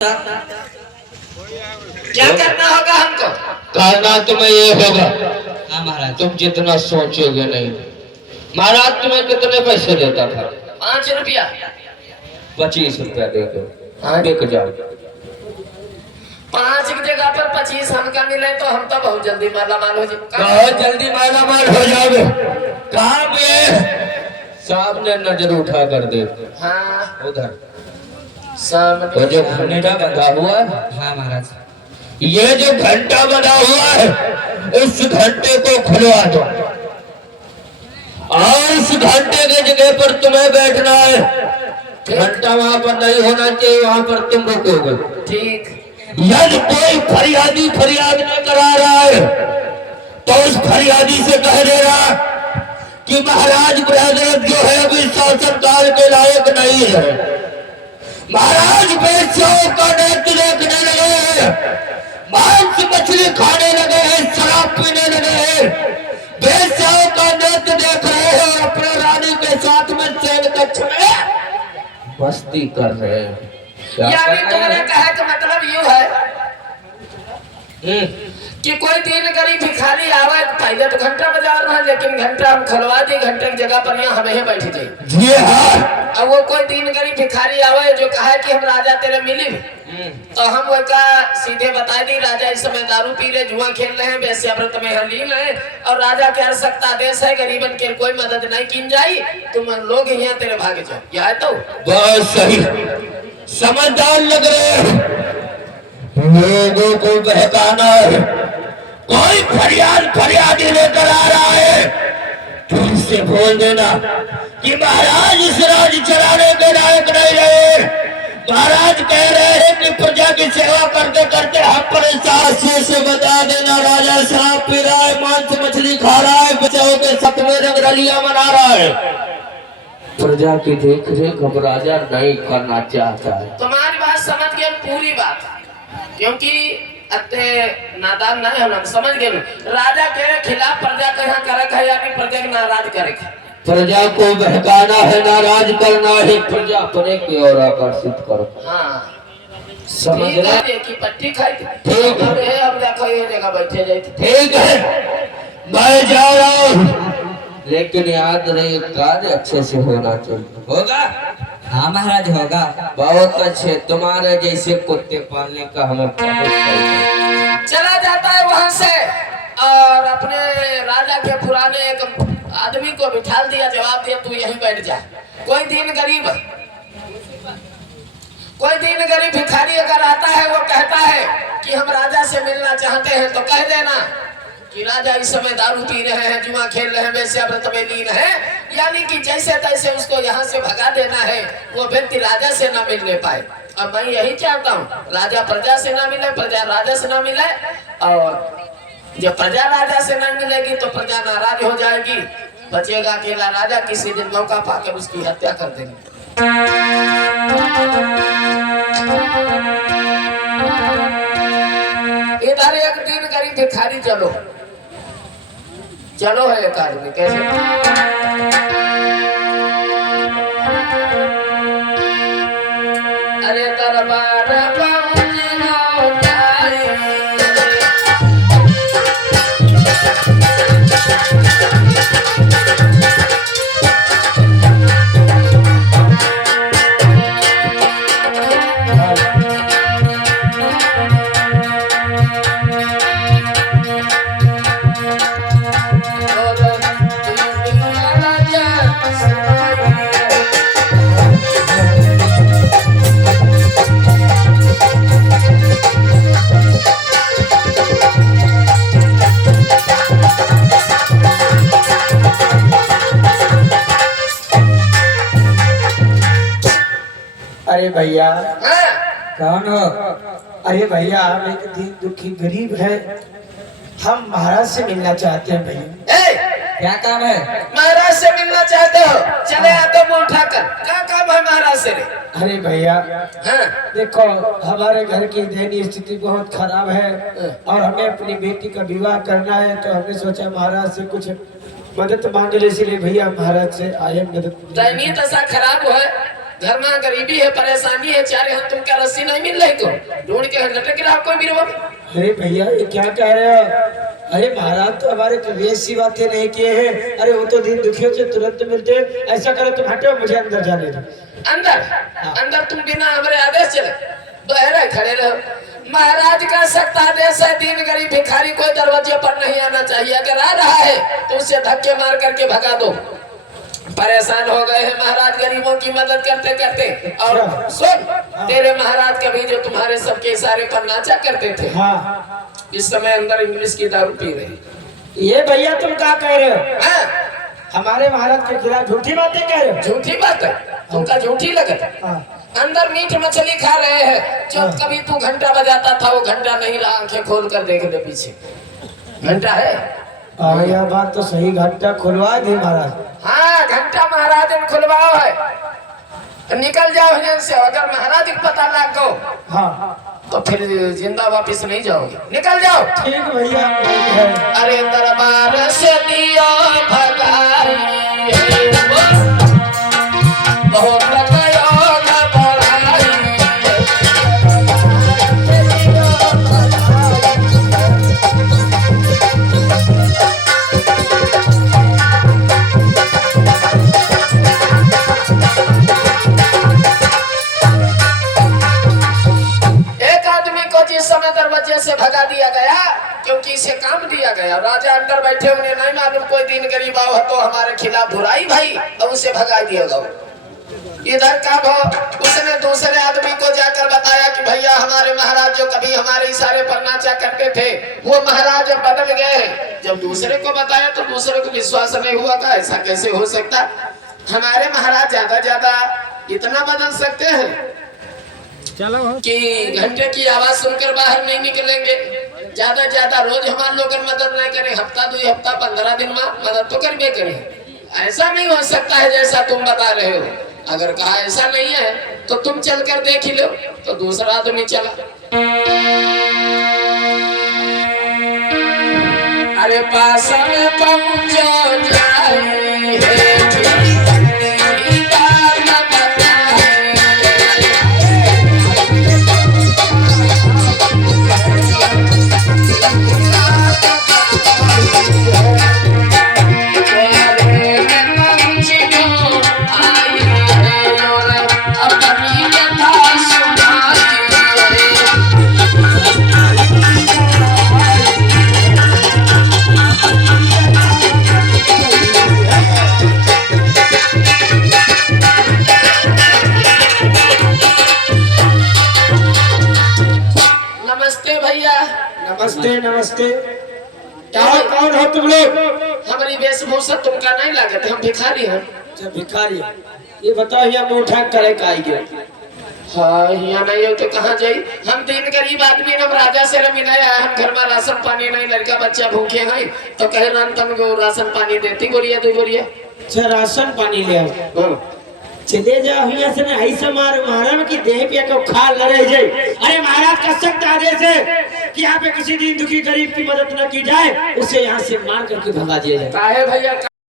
क्या करना होगा हमको? करना तुम्हें ये होगा, हाँ महाराज। तुम जितना सोचोगे नहीं। महाराज तुम्हें कितने पैसे देता था? 5 रुपया। 25 रुपया दे दो, हाँ बिक जाओ। 5 की जगह पर 25 हमका मिले तो हम तो बहुत जल्दी मालामाल हो जाए। बहुत जल्दी मालामाल हो जाओगे। कहाँ पे? सामने नजर उठा कर दे। हाँ उधर सामने वो जो घंटा बंधा हुआ है। हाँ महाराज। ये जो घंटा बना हुआ है, इस घंटे को खुलवा दो और इस घंटे के जगह पर तुम्हें बैठना है। घंटा वहां पर नहीं होना चाहिए, वहां पर तुम रुकोगे। ठीक। यदि कोई फरियादी फरियाद न करा रहा है तो उस फरियादी से कह देना कि महाराज ब्रदर जो है अभी शासन काल के लायक नहीं है। महाराज बेचाओं का नृत्य देखने लगे हैं, मांस मछली खाने लगे हैं, शराब पीने लगे हैं, बेचाओं का नृत्य देख रहे हैं और अपने रानी के साथ में शैल कक्ष में मस्ती कर रहे हैं। यानी तुमने कहा कि मतलब यूँ है कि कोई दिन गरीब भिखारी आवे, पहले तो घंटा बाजार में, लेकिन घंटा हम खुलवा दी, घंटे की जगह पर यहाँ हमें बैठ जाए। जी हाँ। अब वो कोई दिन गरीब भिखारी आवे जो कहा कि हम राजा तेरे मिली, तो हम वो का सीधे बता दी राजा इस समय दारू पी रहे, जुआ खेल रहे हैं, वेश्याव्रत में लीन है और राजा के आवश्यकता आदेश है, गरीबन के कोई मदद नहीं की जाई, तुम लोग यहाँ तेरे भागे जाओ। यह तो बहुत सही, समझदार लग रहे हैं। लोगों को बहकाना है। कोई फरियादी लेकर आ रहा है तो उससे बोल देना कि महाराज इस राज्य चलाने के लायक नहीं रहे। महाराज कह रहे हैं कि प्रजा की सेवा करते करते हम परेशान से बता देना राजा शराब पी रहा है, मांस मछली खा रहा है, बच्चों के साथ में रंगरलियां मना रहा है। प्रजा की देख रेख अब राजा नहीं करना चाहता है। तुम्हारी बात समझ गए पूरी बात, क्योंकि अत्ते नादान नहीं हम समझ गए। राजा के खिलाफ प्रजा के यहाँ करे है, यानी प्रजा के नाराज करे। प्रजा को बहकाना है, नाराज करना है, प्रजा अपने की ओर आकर्षित करो। हाँ समझ रहे? की पट्टी खाई ठीक है, हम देखो ये जगह बैठे जाए। ठीक है, मैं जा रहा हूँ, लेकिन याद रहे कार्य अच्छे से होना चाहिए। होगा? हाँ महाराज होगा। बहुत अच्छे, तुम्हारे जैसे कुत्ते पालने का हमें बहुत शौक। चला जाता है वहां से और अपने राजा के पुराने एक आदमी को बिठा दिया, जवाब दिया तू यहीं बैठ जा। कोई दिन गरीब भिखारी अगर आता है, वो कहता है कि हम राजा से मिलना चाहते हैं, तो कह देना कि राजा इस समय दारू पी रहे हैं, जुआ खेल रहे हैं, वेश्याव्रत में लीन है, यानी कि जैसे तैसे उसको यहाँ से भगा देना है, वो व्यक्ति राजा से ना मिलने पाए। अब मैं यही चाहता हूँ, राजा प्रजा से ना मिले, प्रजा राजा से ना मिले, और जब प्रजा राजा से ना मिलेगी तो प्रजा नाराज हो जाएगी, बचेगा अकेला राजा। किसी दिन मौका पाकर उसकी हत्या कर देंगे। इधर एक दिन गरीब भिखारी चलो है एक आदमी, कैसे अरे दरबार अरे भैया कौन हो? अरे भैया हम एक दिन दुखी गरीब है, हम महाराज से मिलना चाहते हैं भैया। क्या काम है? महाराज से मिलना चाहते हो? चले आते मुंह उठाकर, क्या काम है महाराज से? अरे भैया हाँ? देखो हमारे घर की दयनीय स्थिति बहुत खराब है और हमें अपनी बेटी का विवाह करना है, तो हमने सोचा महाराज से कुछ मदद मांग ले, इसलिए भैया महाराज से आए मदद। दयनीय दशा खराब है, घर में गरीबी है, परेशानी है, चारे हाथ तुमका रस्सी नहीं मिल रही तो ढूंढ के लटक रहा कोई भी। अरे भैया ये क्या कह रहे हो? अरे महाराज तो हमारे कभी ऐसी बातें नहीं किए हैं। अरे वो तो दिन दुखियों से तुरंत मिलते। ऐसा करो तुम हटो, मुझे अंदर जाने दो। अंदर तुम बिना हमारे आदेश चले बाहर खड़े रहो। महाराज का सख्त आदेश है, दीन गरीब भिखारी कोई दरवाजे पर नहीं आना चाहिए। अगर आ रहा है तो उसे धक्के मार करके भगा दो। परेशान हो गए हैं महाराज गरीबों की मदद करते करते। और सुन, तेरे महाराज कभी जो तुम्हारे सबके इशारे पर नाचा करते थे, इस समय अंदर इंग्लिश की दारू पी रही। ये भैया तुम क्या कह रहे हो? हाँ? हमारे महाराज के खिलाफ झूठी बातें कह रहे हो? झूठी बात है, तुमका झूठी लगत। अंदर मीट मछली खा रहे हैं। जो कभी तू घंटा बजाता था वो घंटा नहीं रहा, आंखें खोल कर देख ले पीछे घंटा है। यह बात तो सही, घंटा खुलवा दी महाराज। हाँ घंटा महाराज ने खुलवाओ है। निकल जाओ यहाँ से। अगर महाराज को पता लग गो तो फिर जिंदा वापस नहीं जाओगे। निकल जाओ। ठीक भैया। अरे दरबार से दियो भगाई बहुत दरवाजे से भगा दिया गया क्योंकि इसे काम दिया गया। राजा अंदर बैठे, उन्हें नहीं मालूम कोई दिन गरीब आओ तो हमारे खिलाफ बुराई भाई, और उसे भगा दिया गया। इधर का भाव उसने दूसरे आदमी को जाकर बताया कि भैया हमारे महाराज जो कभी हमारे इशारे पर नाचा करते थे वो महाराज बदल गए हैं। जब दूसरे को बताया तो दूसरे को विश्वास नहीं हुआ का ऐसा कैसे हो सकता, हमारे महाराज ज्यादा इतना बदल सकते हैं चलो कि घंटे की आवाज सुनकर बाहर नहीं निकलेंगे। ज्यादा रोज हमारे लोग मदद नहीं करें, हफ्ता 2 हफ्ता 15 दिन में मदद तो करबे करें। ऐसा नहीं हो सकता है जैसा तुम बता रहे हो। अगर कहा ऐसा नहीं है तो तुम चलकर देख ही लो। तो दूसरा आदमी चला। अरे पास में पहुंचो जाए नमस्ते। कौन हो तुम लोग? हमारी वेशभूषा तुमका नहीं लागत, हम भिखारी हैं। अच्छा भिखारी, ये बताओ यहाँ मुठा करे का आई गए? हाँ यहाँ नहीं हो तो कहाँ जाई? हम दिन गरीब आदमी, हम राजा से मिलाया। हम घर में राशन पानी नहीं, लड़का बच्चा भूखे हैं तो कहे राम तुमको राशन पानी देती बोरिया 2 बोरिया। अच्छा राशन पानी ले आओ। चले जाओ यहाँ से ना, ऐसा मारा की देह पे को खा लड़े जाए। अरे महाराज का सख्त आदेश है कि यहाँ पे किसी दिन दुखी गरीब की मदद न की जाए, उसे यहाँ से मार करके भगा दिया जाए। भैया